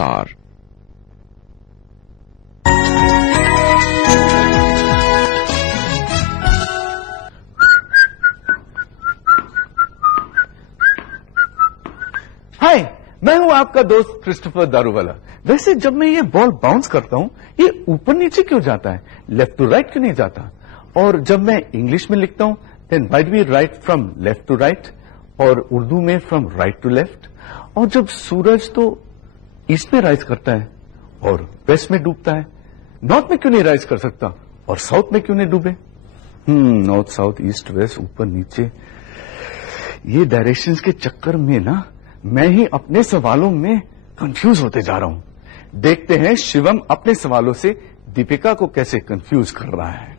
R. हाय, मैं हूं आपका दोस्त क्रिस्टोफर दारूवाला। वैसे जब मैं ये बॉल बाउंस करता हूं, ये ऊपर नीचे क्यों जाता है, लेफ्ट टू राइट क्यों नहीं जाता? और जब मैं इंग्लिश में लिखता हूं, then why do we write from left to right, और उर्दू में फ्रॉम राइट टू लेफ्ट? और जब सूरज तो ईस्ट में राइज करता है और वेस्ट में डूबता है, नॉर्थ में क्यों नहीं राइज कर सकता और साउथ में क्यों नहीं डूबे? नॉर्थ साउथ ईस्ट वेस्ट ऊपर नीचे, ये डायरेक्शंस के चक्कर में ना मैं ही अपने सवालों में कंफ्यूज होते जा रहा हूं। देखते हैं शिवम अपने सवालों से दीपिका को कैसे कंफ्यूज कर रहा है।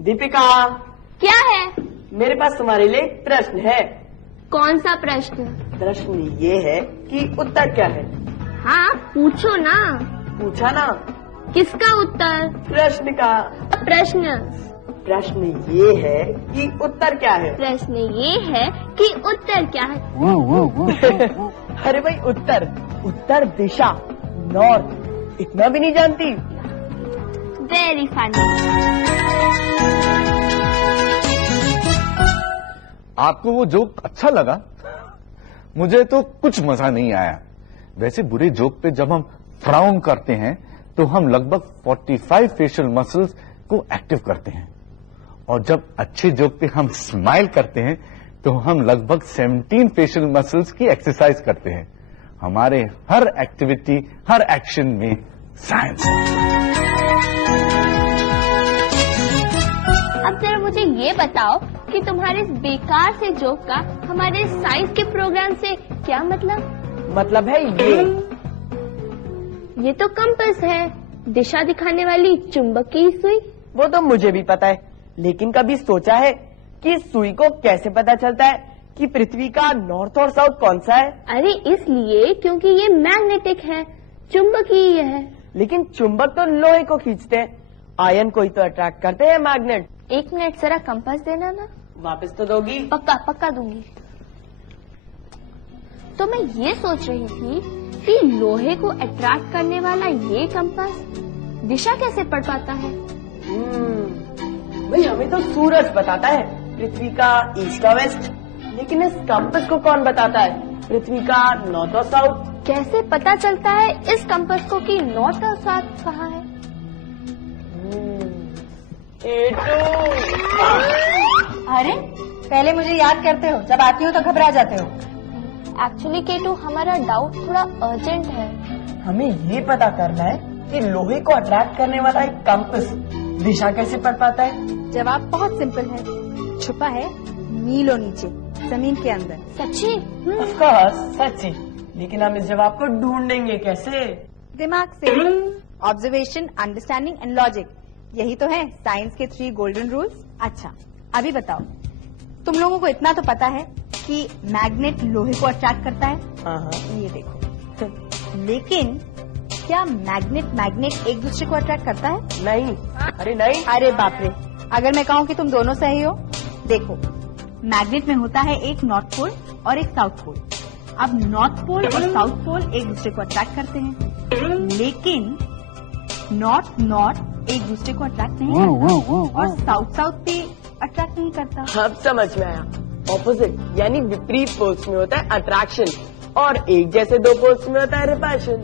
दीपिका, क्या है? मेरे पास तुम्हारे लिए एक प्रश्न है। कौन सा प्रश्न? प्रश्न ये है कि उत्तर क्या है? हाँ, पूछो ना। पूछा ना। किसका उत्तर? प्रश्न का। प्रश्न ये है कि उत्तर क्या है? प्रश्न ये है कि उत्तर क्या है? अरे भाई, उत्तर दिशा, नॉर्थ, इतना भी नहीं जानती? Very funny. आपको वो जोक अच्छा लगा? मुझे तो कुछ मजा नहीं आया। वैसे बुरे जोक पे जब हम फ्राउन करते हैं तो हम लगभग 45 फेशियल मसल्स को एक्टिव करते हैं, और जब अच्छे जोक पे हम स्माइल करते हैं तो हम लगभग 17 फेशियल मसल्स की एक्सरसाइज करते हैं। हमारे हर एक्टिविटी, हर एक्शन में साइंस है। अब जरा मुझे ये बताओ कि तुम्हारे इस बेकार से जोक का हमारे साइंस के प्रोग्राम से क्या मतलब? मतलब है ये तो कंपास है, दिशा दिखाने वाली चुंबक की सुई। वो तो मुझे भी पता है, लेकिन कभी सोचा है कि सुई को कैसे पता चलता है कि पृथ्वी का नॉर्थ और साउथ कौन सा है? अरे इसलिए क्योंकि ये मैग्नेटिक है, चुंबकीय है। लेकिन चुंबक तो लोहे को खींचते हैं, आयन को ही तो अट्रैक्ट करते हैं मैग्नेट। एक मिनट, जरा कंपास देना ना। वापस तो दोगी? पक्का दूंगी। तो मैं ये सोच रही थी कि लोहे को अट्रैक्ट करने वाला ये कंपास दिशा कैसे पढ़ पाता है? भाई, हमें तो सूरज बताता है पृथ्वी का ईस्ट का वेस्ट, लेकिन इस कंपास को कौन बताता है पृथ्वी का नॉर्थ और साउथ? कैसे पता चलता है इस कंपास को कि नॉर्थ और साउथ कहाँ है? अरे, पहले मुझे याद करते हो, जब आती हो तो घबरा जाते हो। एक्चुअली केटू, हमारा डाउट थोड़ा अर्जेंट है। हमें ये पता करना है कि लोहे को अट्रैक्ट करने वाला एक कंपास दिशा कैसे पढ़ पाता है? जवाब बहुत सिंपल है, छुपा है मीलों नीचे, जमीन के अंदर। सच्ची? ऑफ कोर्स, सच्ची। लेकिन हम इस जवाब को ढूंढेंगे कैसे? दिमाग से। ऑब्जर्वेशन, अंडरस्टैंडिंग एंड लॉजिक, यही तो है साइंस के 3 गोल्डन रूल्स। अच्छा, अभी बताओ, तुम लोगों को इतना तो पता है कि मैग्नेट लोहे को अट्रैक्ट करता है? हाँ, ये देखो। लेकिन क्या मैग्नेट एक दूसरे को अट्रैक्ट करता है? नहीं। अरे नहीं। अरे बाप रे, अगर मैं कहूँ कि तुम दोनों सही हो। देखो, मैग्नेट में होता है एक नॉर्थ पोल और एक साउथ पोल। अब नॉर्थ पोल और साउथ पोल एक दूसरे को अट्रैक्ट करते हैं, लेकिन नॉर्थ एक दूसरे को अट्रैक्ट नहीं करता और साउथ भी अट्रैक्ट नहीं करता। अब समझ में आया। ऑपोजिट यानी विपरीत पोल्स में होता है अट्रैक्शन, और एक जैसे 2 पोल्स में होता है रिपल्शन।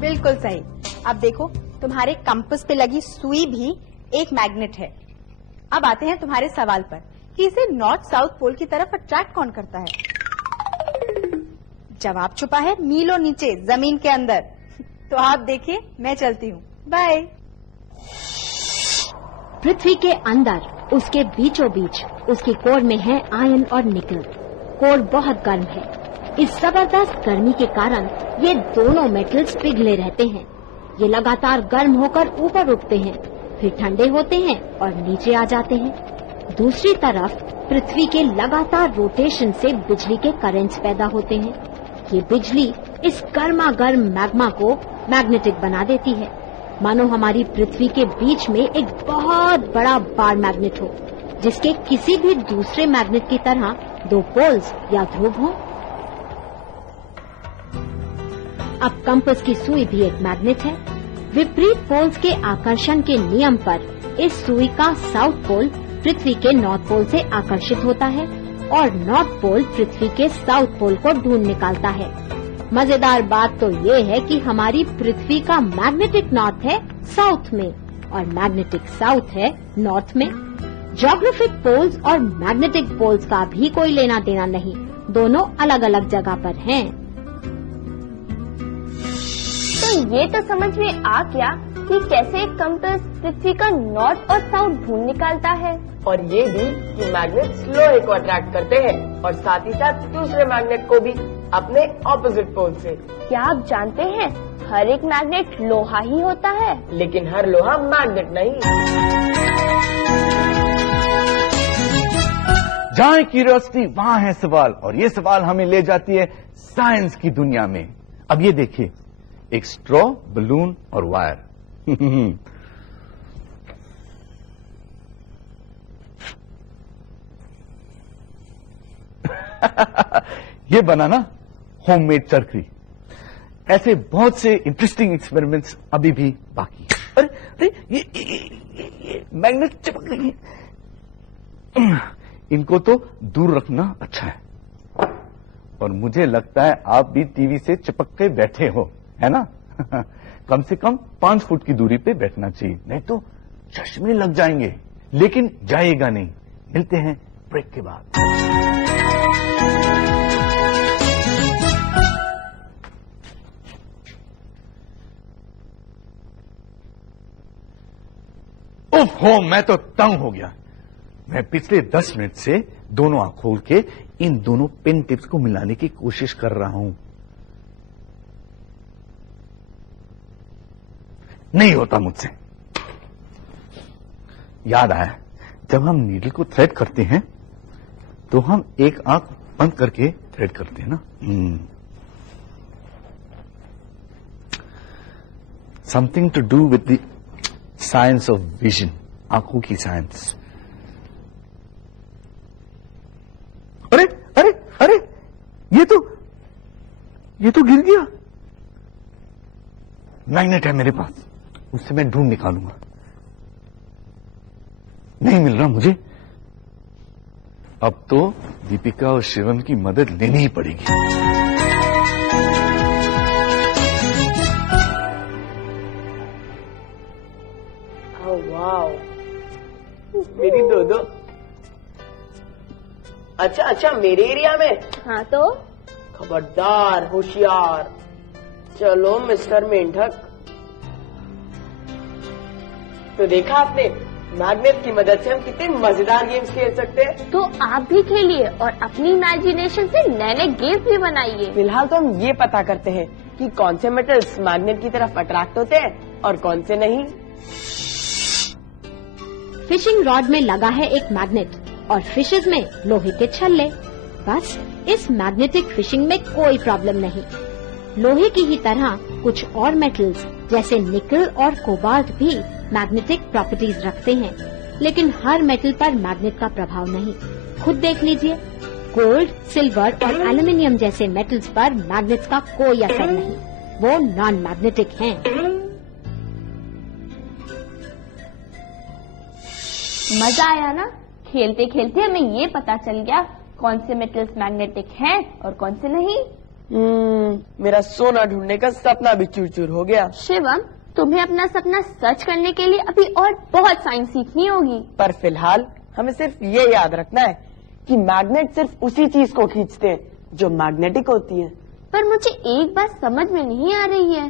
बिल्कुल सही। अब देखो, तुम्हारे कंपास पे लगी सुई भी एक मैग्नेट है। अब आते हैं तुम्हारे सवाल पर कि इसे नॉर्थ साउथ पोल की तरफ अट्रैक्ट कौन करता है? जवाब छुपा है मीलों नीचे, जमीन के अंदर। तो आप देखिए, मैं चलती हूँ, बाय। पृथ्वी के अंदर, उसके बीचों बीच, उसकी कोर में है आयरन और निकल। कोर बहुत गर्म है। इस जबरदस्त गर्मी के कारण ये दोनों मेटल्स पिघले रहते हैं। ये लगातार गर्म होकर ऊपर उठते हैं, फिर ठंडे होते हैं और नीचे आ जाते हैं। दूसरी तरफ पृथ्वी के लगातार रोटेशन से बिजली के करंट्स पैदा होते हैं। ये बिजली इस गर्मा गर्म मैग्मा को मैग्नेटिक बना देती है, मानो हमारी पृथ्वी के बीच में एक बहुत बड़ा बार मैग्नेट हो, जिसके किसी भी दूसरे मैग्नेट की तरह दो पोल्स या ध्रुव हों। अब कंपास की सुई भी एक मैग्नेट है। विपरीत पोल्स के आकर्षण के नियम पर इस सुई का साउथ पोल पृथ्वी के नॉर्थ पोल से आकर्षित होता है और नॉर्थ पोल पृथ्वी के साउथ पोल को ढूंढ निकालता है। मजेदार बात तो ये है कि हमारी पृथ्वी का मैग्नेटिक नॉर्थ है साउथ में और मैग्नेटिक साउथ है नॉर्थ में। ज्योग्राफिक पोल्स और मैग्नेटिक पोल्स का भी कोई लेना देना नहीं, दोनों अलग अलग जगह पर हैं। तो ये तो समझ में आ गया कि कैसे एक कंपास पृथ्वी का नॉर्थ और साउथ ढूंढ निकालता है, और ये भी कि मैग्नेट्स लोहे को अट्रैक्ट करते हैं और साथ ही साथ दूसरे मैग्नेट को भी अपने ऑपोजिट पोल से। क्या आप जानते हैं हर एक मैग्नेट लोहा ही होता है? लेकिन हर लोहा मैग्नेट नहीं। जहाँ क्यूरियोसिटी वहाँ है सवाल, और ये सवाल हमें ले जाती है साइंस की दुनिया में। अब ये देखिए, एक स्ट्रॉ, बलून और वायर। ये बना ना होममेड चरखी। ऐसे बहुत से इंटरेस्टिंग एक्सपेरिमेंट्स अभी भी बाकी है। अरे ये मैग्नेट चिपक गई है। इनको तो दूर रखना अच्छा है, और मुझे लगता है आप भी टीवी से चिपक के बैठे हो, है ना? कम से कम 5 फुट की दूरी पे बैठना चाहिए, नहीं तो चश्मे लग जाएंगे। लेकिन जाएगा नहीं। मिलते हैं ब्रेक के बाद। उफ हो, मैं तो तंग हो गया। मैं पिछले 10 मिनट से दोनों आंख खोल के इन दोनों पिन टिप्स को मिलाने की कोशिश कर रहा हूं। नहीं होता मुझसे। याद आया, जब हम नीडल को थ्रेड करते हैं तो हम एक आंख बंद करके थ्रेड करते हैं ना। Something to do with the science of vision, आंखों की साइंस। अरे अरे अरे, ये तो गिर गया। मैग्नेट है मेरे पास, उससे मैं ढूंढ निकालूंगा। नहीं मिल रहा मुझे। अब तो दीपिका और शिवम की मदद लेनी ही पड़ेगी। वाओ, मेरी दो। अच्छा, मेरे एरिया में? हाँ तो खबरदार, होशियार। चलो मिस्टर मेंढक। तो देखा आपने, मैग्नेट की मदद से हम कितने मजेदार गेम्स खेल सकते हैं। तो आप भी खेलिए और अपनी इमेजिनेशन से नए नए गेम्स भी बनाइए। फिलहाल तो हम ये पता करते हैं कि कौन से मेटल्स मैग्नेट की तरफ अट्रैक्ट होते हैं और कौन से नहीं। फिशिंग रॉड में लगा है एक मैग्नेट और फिशेज में लोहे के छल्ले। बस इस मैग्नेटिक फिशिंग में कोई प्रॉब्लम नहीं। लोहे की ही तरह कुछ और मेटल्स जैसे निकल और कोबाल्ट भी मैग्नेटिक प्रॉपर्टीज रखते हैं, लेकिन हर मेटल पर मैग्नेट का प्रभाव नहीं। खुद देख लीजिए, गोल्ड, सिल्वर और एल्यूमिनियम जैसे मेटल्स पर मैग्नेट्स का कोई असर नहीं, वो नॉन मैग्नेटिक हैं। मजा आया ना? खेलते खेलते हमें ये पता चल गया कौन से मेटल्स मैग्नेटिक हैं और कौन से नहीं। मेरा सोना ढूंढने का सपना भी चूर चूर हो गया। शिवम, तुम्हें अपना सपना सच करने के लिए अभी और बहुत साइंस सीखनी होगी। पर फिलहाल हमें सिर्फ ये याद रखना है कि मैग्नेट सिर्फ उसी चीज को खींचते हैं जो मैग्नेटिक होती है। पर मुझे एक बात समझ में नहीं आ रही है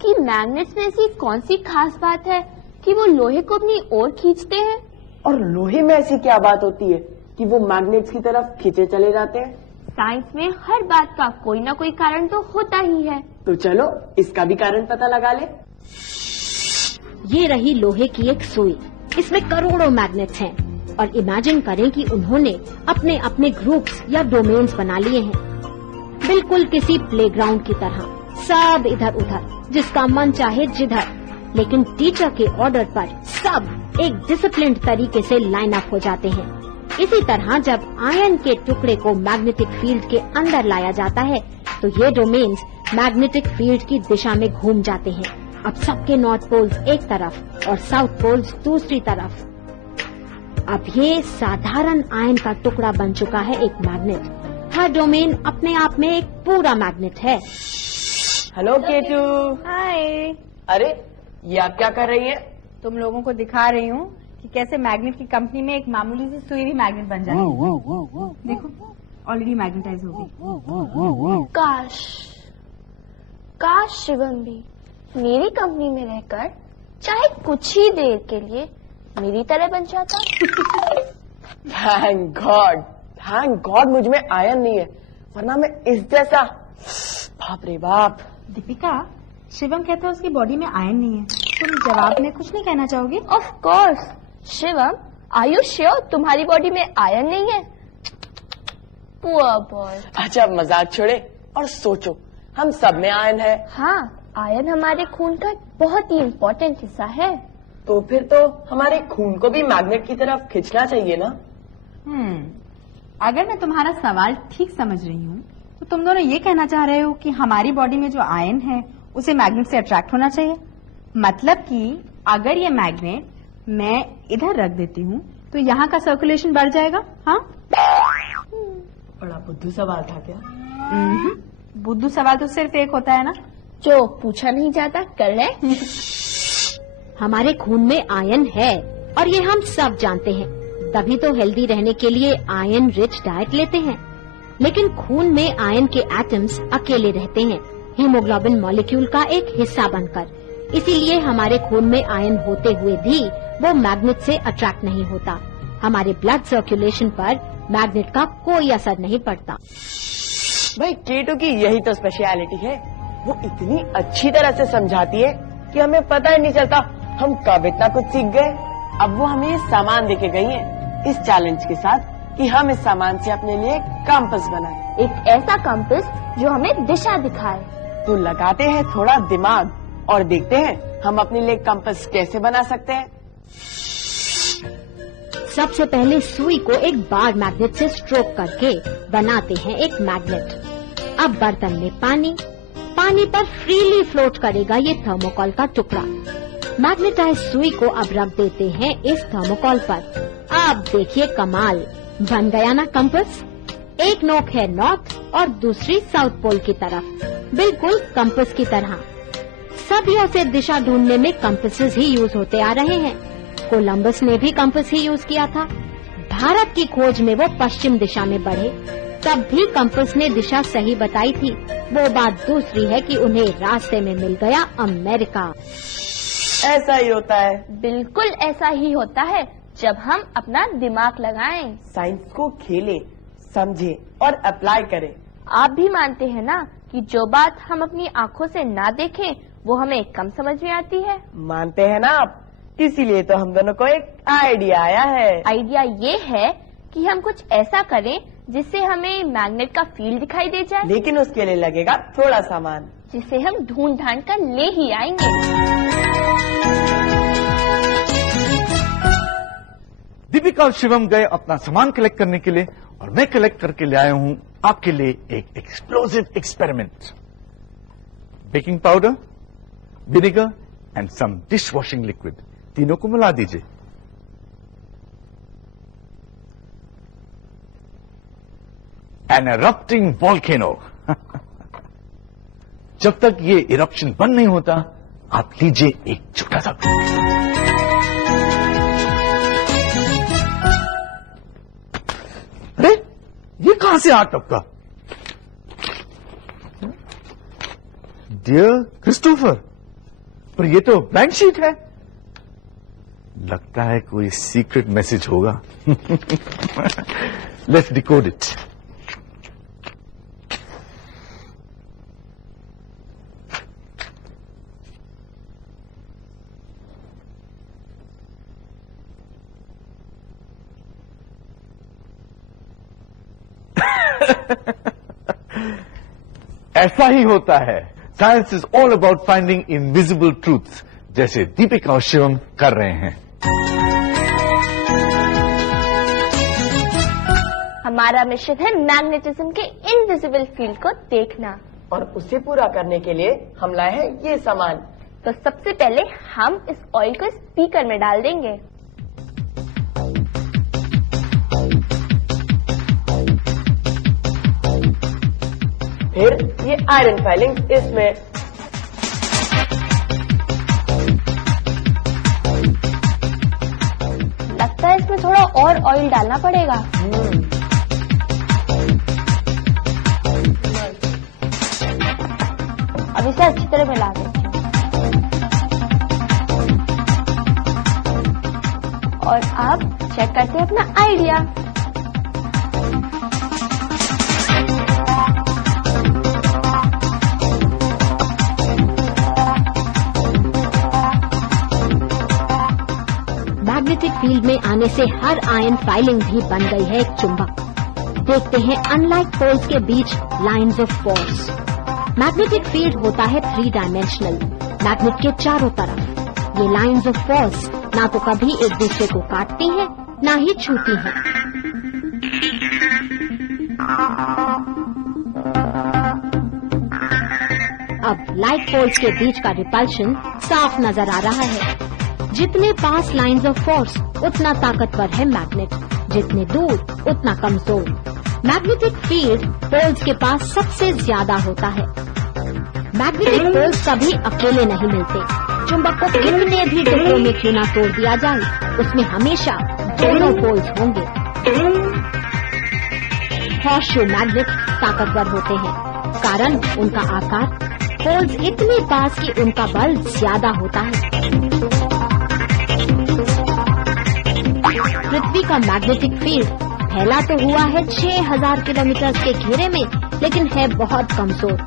कि मैग्नेट्स में ऐसी कौन सी खास बात है कि वो लोहे को अपनी ओर खींचते हैं। और लोहे में ऐसी क्या बात होती है कि वो मैग्नेट्स की तरफ खींचे चले जाते हैं। साइंस में हर बात का कोई ना कोई कारण तो होता ही है। तो चलो इसका भी कारण पता लगा ले। ये रही लोहे की एक सुई, इसमें करोड़ों मैग्नेट्स हैं और इमेजिन करें कि उन्होंने अपने अपने ग्रुप्स या डोमेन्स बना लिए हैं, बिल्कुल किसी प्लेग्राउंड की तरह, सब इधर उधर जिसका मन चाहे जिधर। लेकिन टीचर के ऑर्डर पर सब एक डिसिप्लिन्ड तरीके से लाइन अप हो जाते हैं। इसी तरह जब आयन के टुकड़े को मैग्नेटिक फील्ड के अंदर लाया जाता है तो ये डोमेन्स मैग्नेटिक फील्ड की दिशा में घूम जाते हैं। अब सबके नॉर्थ पोल्स एक तरफ और साउथ पोल्स दूसरी तरफ। अब ये साधारण आयन का टुकड़ा बन चुका है एक मैग्नेट। हर डोमेन अपने आप में एक पूरा मैग्नेट है। हेलो केटू। हाय। अरे ये आप क्या कर रही हैं? तुम लोगों को दिखा रही हूँ कि कैसे मैग्नेट की कंपनी में एक मामूली सी सुई भी मैग्नेट बन जाती है। देखो ऑलरेडी मैग्नेटाइज हो गई। काश शिवम भी मेरी कंपनी में रहकर चाहे कुछ ही देर के लिए मेरी तरह बन जाता। थैंक गॉड मुझ में आयन नहीं है, वरना मैं इस जैसा। बाप रे बाप। दीपिका, शिवम कहता है उसकी बॉडी में आयन नहीं है। तुम जवाब में कुछ नहीं कहना चाहोगे? Of course. Shivam, are you sure तुम्हारी बॉडी में आयन नहीं है? Poor boy. अच्छा मजाक छोड़े और सोचो, हम सब में आयन है। हाँ, आयन हमारे खून का बहुत ही इम्पोर्टेंट हिस्सा है। तो फिर तो हमारे खून को भी मैग्नेट की तरफ खींचना चाहिए ना? अगर मैं तुम्हारा सवाल ठीक समझ रही हूँ तो तुम दोनों ये कहना चाह रहे हो कि हमारी बॉडी में जो आयन है उसे मैग्नेट से अट्रैक्ट होना चाहिए। मतलब कि अगर ये मैग्नेट मैं इधर रख देती हूँ तो यहाँ का सर्कुलेशन बढ़ जाएगा। हाँ, बड़ा बुद्धू सवाल था क्या? बुद्धू सवाल तो सिर्फ एक होता है ना, जो पूछा नहीं जाता कर ले। हमारे खून में आयन है और ये हम सब जानते हैं, तभी तो हेल्दी रहने के लिए आयन रिच डाइट लेते हैं। लेकिन खून में आयन के एटम्स अकेले रहते हैं, हीमोग्लोबिन मॉलिक्यूल का एक हिस्सा बनकर। इसीलिए हमारे खून में आयन होते हुए भी वो मैग्नेट से अट्रैक्ट नहीं होता। हमारे ब्लड सर्कुलेशन पर मैग्नेट का कोई असर नहीं पड़ता। भाई केटू की यही तो स्पेशलिटी है, वो इतनी अच्छी तरह से समझाती है कि हमें पता ही नहीं चलता हम कब इतना कुछ सीख गए। अब वो हमें ये सामान देके गई है इस चैलेंज के साथ कि हम इस सामान से अपने लिए कंपास बनाए, एक ऐसा कंपास जो हमें दिशा दिखाए। तो लगाते हैं थोड़ा दिमाग और देखते हैं हम अपने लिए कंपास कैसे बना सकते हैं। सबसे पहले सुई को एक बार मैग्नेट से स्ट्रोक करके बनाते हैं एक मैग्नेट। अब बर्तन में पानी पर फ्रीली फ्लोट करेगा ये थर्मोकॉल का टुकड़ा। मैग्नेटाइज सुई को अब रख देते हैं इस थर्मोकॉल पर। अब देखिए कमाल, बन गया ना कंपास। एक नोक है नॉर्थ और दूसरी साउथ पोल की तरफ, बिल्कुल कंपास की तरह। सदियों से दिशा ढूंढने में कंपासेस ही यूज होते आ रहे हैं। कोलंबस ने भी कंपास ही यूज किया था। भारत की खोज में वो पश्चिम दिशा में बढ़े, तब भी कंपास ने दिशा सही बताई थी। वो बात दूसरी है कि उन्हें रास्ते में मिल गया अमेरिका। ऐसा ही होता है। बिल्कुल ऐसा ही होता है जब हम अपना दिमाग लगाएं। साइंस को खेलें, समझें और अप्लाई करें। आप भी मानते हैं ना कि जो बात हम अपनी आँखों से ना देखें वो हमें कम समझ में आती है। मानते हैं ना आप? इसीलिए तो हम दोनों को एक आइडिया आया है। आइडिया ये है कि हम कुछ ऐसा करें जिससे हमें मैग्नेट का फील्ड दिखाई दे जाए, लेकिन उसके लिए लगेगा थोड़ा सामान जिसे हम ढूंढ ढांड कर ले ही आएंगे। दीपिका और शिवम गए अपना सामान कलेक्ट करने के लिए और मैं कलेक्ट करके ले आया हूं आपके लिए एक explosive experiment. Baking powder, vinegar and some dish washing liquid, तीनों को मिला दीजिए। An erupting volcano. जब तक ये इरप्शन बंद नहीं होता आप लीजिए एक छोटा सा ब्रेक। अरे ये कहां से आग टपका? डियर क्रिस्टोफर, पर ये तो ब्लैंक शीट है। लगता है कोई सीक्रेट मैसेज होगा। Let's decode it. ऐसा ही होता है। Science is all about finding invisible truths, जैसे दीपिका और शिवम कर रहे हैं। हमारा मिशन है मैग्नेटिज्म के इनविजिबल फील्ड को देखना, और उसे पूरा करने के लिए हम लाए हैं ये सामान। तो सबसे पहले हम इस ऑयल को स्पीकर में डाल देंगे। फिर ये आयरन फाइलिंग इसमें, लगता है इसमें थोड़ा और ऑयल डालना पड़ेगा। अब इसे अच्छी तरह मिला दें और आप चेक करते हैं अपना आइडिया। मैग्नेटिक फील्ड में आने से हर आयन फाइलिंग भी बन गई है एक चुंबक। देखते हैं अनलाइक पोल्स के बीच lines of force. Magnetic field होता है 3 डायमेंशनल, मैग्नेट के चारों तरफ। ये लाइंस ऑफ फोर्स ना तो कभी एक दूसरे को काटती हैं, ना ही छूती हैं। अब लाइक पोल्स के बीच का रिपल्शन साफ नजर आ रहा है। जितने पास लाइंस ऑफ फोर्स उतना ताकतवर है मैग्नेट, जितने दूर उतना कमजोर। मैग्नेटिक फील्ड पोल्स के पास सबसे ज्यादा होता है। मैग्नेटिक पोल्स कभी अकेले नहीं मिलते। चुंबक को कितने भी टुकड़ों में क्यों न तोड़ दिया जाए, उसमें हमेशा दोनों पोल्स होंगे। हॉर्सशू मैग्नेट ताकतवर होते हैं, कारण उनका आकार पोल्स इतने पास कि उनका बल ज्यादा होता है। पृथ्वी का मैग्नेटिक फील्ड फैला तो हुआ है 6000 किलोमीटर के घेरे में, लेकिन है बहुत कमजोर।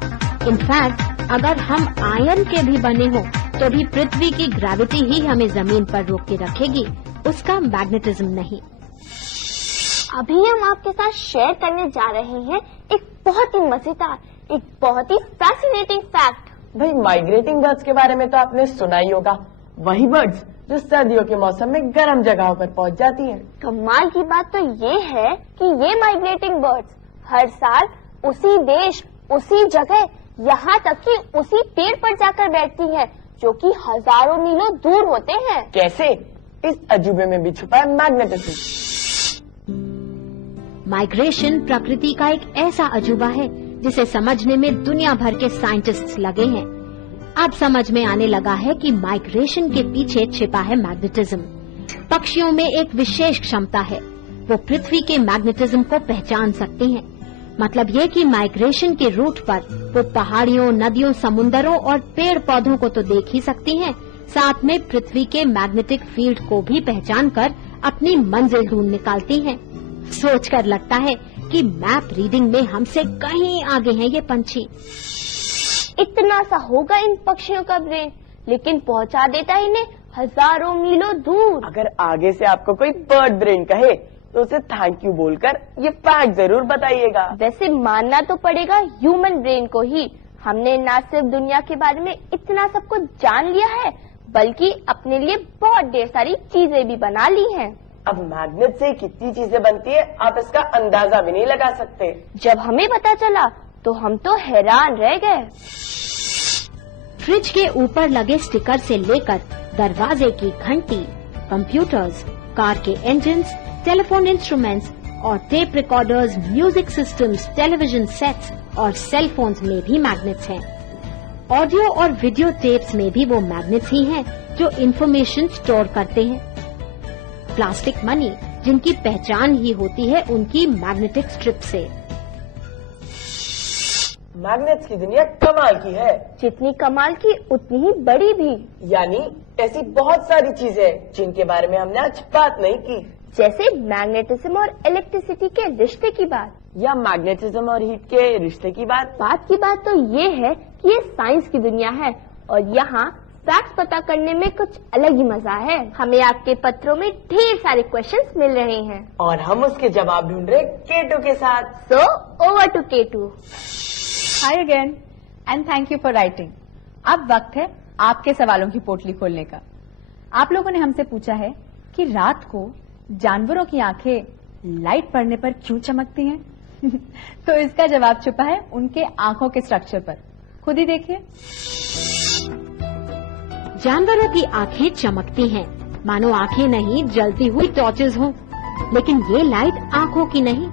इनफैक्ट अगर हम आयन के भी बने हो तो भी पृथ्वी की ग्रेविटी ही हमें जमीन पर रोक के रखेगी, उसका मैग्नेटिज्म नहीं। अभी हम आपके साथ शेयर करने जा रहे हैं एक बहुत ही मजेदार, एक बहुत ही फैसिनेटिंग फैक्ट। भाई माइग्रेटिंग बर्ड्स के बारे में तो आपने सुना ही होगा, वही बर्ड्स जो सर्दियों के मौसम में गर्म जगहों पर पहुंच जाती हैं। कमाल की बात तो ये है कि ये माइग्रेटिंग बर्ड्स हर साल उसी देश, उसी जगह, यहाँ तक कि उसी पेड़ पर जाकर बैठती हैं, जो कि हजारों मीलों दूर होते हैं। कैसे? इस अजूबे में भी छुपा है मैग्नेटिज्म। माइग्रेशन प्रकृति का एक ऐसा अजूबा है जिसे समझने में दुनिया भर के साइंटिस्ट्स लगे हैं। अब समझ में आने लगा है कि माइग्रेशन के पीछे छिपा है मैग्नेटिज्म। पक्षियों में एक विशेष क्षमता है, वो पृथ्वी के मैग्नेटिज्म को पहचान सकते हैं। मतलब ये कि माइग्रेशन के रूट पर वो पहाड़ियों, नदियों, समुन्दरों और पेड़ पौधों को तो देख ही सकती हैं, साथ में पृथ्वी के मैग्नेटिक फील्ड को भी पहचान कर अपनी मंजिल ढूंढ निकालती हैं। सोचकर लगता है कि मैप रीडिंग में हमसे कहीं आगे हैं ये पंछी। इतना सा होगा इन पक्षियों का ब्रेन, लेकिन पहुंचा देता है इन्हें हजारों मीलों दूर। अगर आगे से आपको कोई बर्ड ब्रेन कहे तो उसे थैंक यू बोलकर ये फैक्ट जरूर बताइएगा। वैसे मानना तो पड़ेगा ह्यूमन ब्रेन को ही। हमने न सिर्फ दुनिया के बारे में इतना सब कुछ जान लिया है, बल्कि अपने लिए बहुत ढेर सारी चीजें भी बना ली हैं। अब मैग्नेट से कितनी चीजें बनती है आप इसका अंदाजा भी नहीं लगा सकते। जब हमें पता चला तो हम तो हैरान रह गए। फ्रिज के ऊपर लगे स्टिकर से लेकर दरवाजे की घंटी, कंप्यूटर्स, कार के इंजन्स, टेलीफोन इंस्ट्रूमेंट्स और tape recorders, music systems, television sets और सेल फोन्स में भी मैग्नेट्स हैं। ऑडियो और वीडियो टेप्स में भी वो मैग्नेट्स ही हैं जो इंफॉर्मेशन स्टोर करते हैं। प्लास्टिक मनी, जिनकी पहचान ही होती है उनकी मैग्नेटिक स्ट्रिप से। मैग्नेट्स की दुनिया कमाल की है। जितनी कमाल की उतनी ही बड़ी भी। यानी ऐसी बहुत सारी चीजें जिनके बारे में हमने आज बात नहीं की, जैसे मैग्नेटिज्म और इलेक्ट्रिसिटी के रिश्ते की बात, या मैग्नेटिज्म और हीट के रिश्ते की बात। बात की बात तो ये है कि ये साइंस की दुनिया है और यहाँ फैक्ट्स पता करने में कुछ अलग ही मजा है। हमें आपके पत्रों में ढेर सारे क्वेश्चंस मिल रहे हैं और हम उसके जवाब ढूंढ रहे केटू के साथ। So over to K two. Hi again and thank you for writing. अब वक्त है आपके सवालों की पोटली खोलने का। आप लोगों ने हमसे पूछा है कि रात को जानवरों की आंखें लाइट पड़ने पर क्यों चमकती हैं? तो इसका जवाब छुपा है उनके आंखों के स्ट्रक्चर पर। खुद ही देखिए। जानवरों की आंखें चमकती हैं, मानो आंखें नहीं जलती हुई टॉर्चेस हों। लेकिन ये लाइट आंखों की नहीं,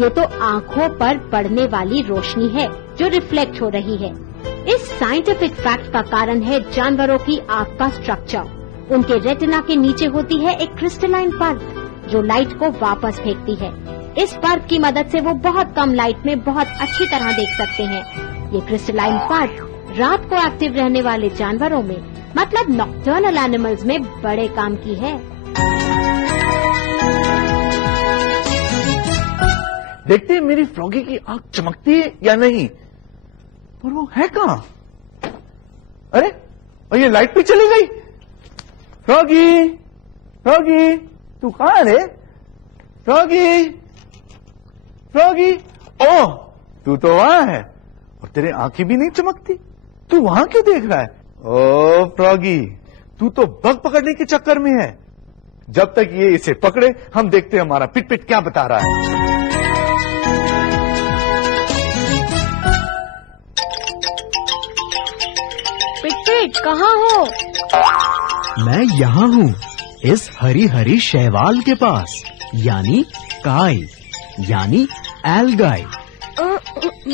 ये तो आंखों पर पड़ने वाली रोशनी है जो रिफ्लेक्ट हो रही है। इस साइंटिफिक फैक्ट का कारण है जानवरों की आंख का स्ट्रक्चर। उनके रेटिना के नीचे होती है एक क्रिस्टलाइन परत जो लाइट को वापस फेंकती है। इस परत की मदद से वो बहुत कम लाइट में बहुत अच्छी तरह देख सकते हैं। ये क्रिस्टलाइन परत रात को एक्टिव रहने वाले जानवरों में, मतलब नॉक्टर्नल एनिमल्स में बड़े काम की है। देखते हैं मेरी फ्रॉगी की आंख चमकती है या नहीं। पर वो है कहाँ? अरे, और ये लाइट भी चली गई। फ्रॉगी, फ्रॉगी, तू कहाँ है रे? फ्रॉगी, फ्रॉगी, ओह, तू तो वहां है और तेरे आंखें भी नहीं चमकती। तू वहां क्यों देख रहा है? ओ फ्रॉगी, तू तो बग पकड़ने के चक्कर में है। जब तक ये इसे पकड़े, हम देखते हैं हमारा पिट पिट क्या बता रहा है। पिट कहाँ हो? मैं यहाँ हूँ, इस हरी हरी शैवाल के पास, यानी काय, यानी एल्गाई।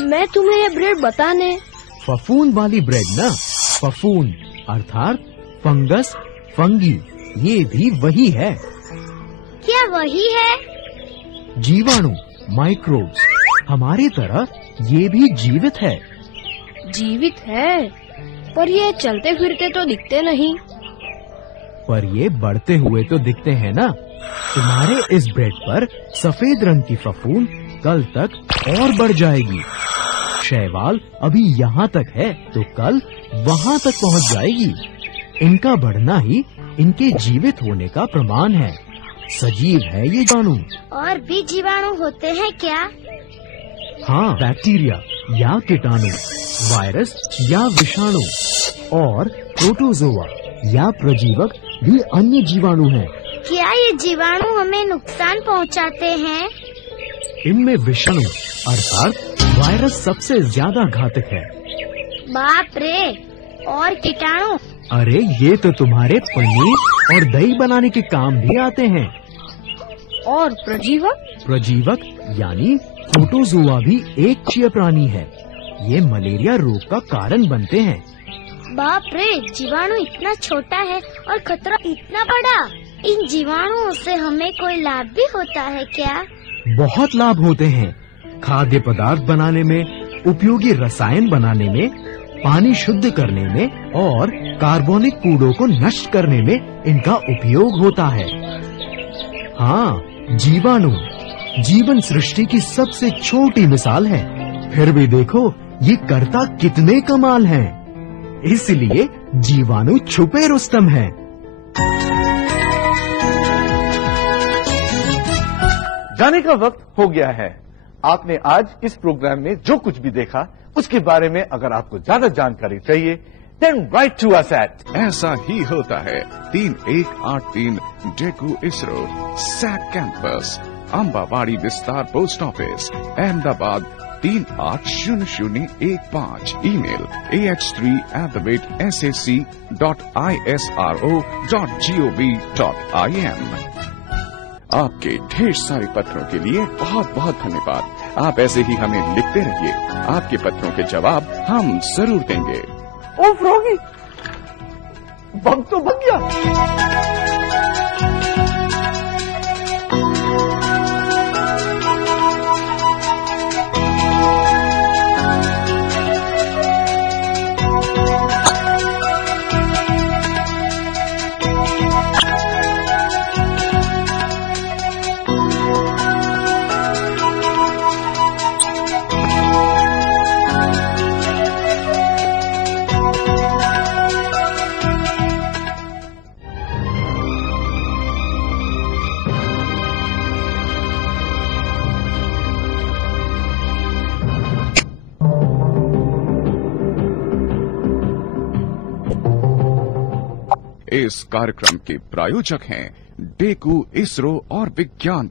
मैं तुम्हें ये ब्रेड बताने। फफून वाली ब्रेड ना, फफून अर्थात फंगस, फंगी, ये भी वही है। क्या वही है? जीवाणु, माइक्रोब्स, हमारी तरह ये भी जीवित है। जीवित है, पर ये चलते फिरते तो दिखते नहीं। पर ये बढ़ते हुए तो दिखते हैं ना। तुम्हारे इस ब्रेड पर सफेद रंग की फफूंद कल तक और बढ़ जाएगी। शैवाल अभी यहाँ तक है तो कल वहाँ तक पहुँच जाएगी। इनका बढ़ना ही इनके जीवित होने का प्रमाण है। सजीव है ये जीवाणु। और भी जीवाणु होते हैं क्या? हाँ, बैक्टीरिया या कीटाणु, वायरस या विषाणु और प्रोटोजोआ या प्रजीवक भी अन्य जीवाणु हैं। क्या ये जीवाणु हमें नुकसान पहुंचाते हैं? इनमें विषाणु अर्थात वायरस सबसे ज्यादा घातक है। बाप रे, और कीटाणु? अरे ये तो तुम्हारे पनीर और दही बनाने के काम भी आते हैं। और प्रजीवक? प्रजीवक यानी प्रोटोजोआ भी एक चीय प्राणी है। ये मलेरिया रोग का कारण बनते हैं। बाप रे, जीवाणु इतना छोटा है और खतरा इतना बड़ा। इन जीवाणुओं से हमें कोई लाभ भी होता है क्या? बहुत लाभ होते हैं। खाद्य पदार्थ बनाने में, उपयोगी रसायन बनाने में, पानी शुद्ध करने में और कार्बनिक कूड़ों को नष्ट करने में इनका उपयोग होता है। हाँ, जीवाणु जीवन सृष्टि की सबसे छोटी मिसाल है। फिर भी देखो ये करता कितने कमाल हैं। इसलिए जीवाणु छुपे रुस्तम हैं। जाने का वक्त हो गया है। आपने आज इस प्रोग्राम में जो कुछ भी देखा उसके बारे में अगर आपको ज्यादा जानकारी चाहिए then write to us at ऐसा ही होता है 3183 डेकू इसरो सैक कैंपस, अंबावाड़ी विस्तार post office, Ahmedabad 380015। Email ax3@sac.isro.gov.in। आपके ढेर सारे पत्रों के लिए बहुत बहुत धन्यवाद। आप ऐसे ही हमें लिखते रहिए। आपके पत्रों के जवाब हम जरूर देंगे। ओ फ्रॉगी, बग तो बग गया। इस कार्यक्रम के प्रायोजक हैं डेकू इसरो और विज्ञान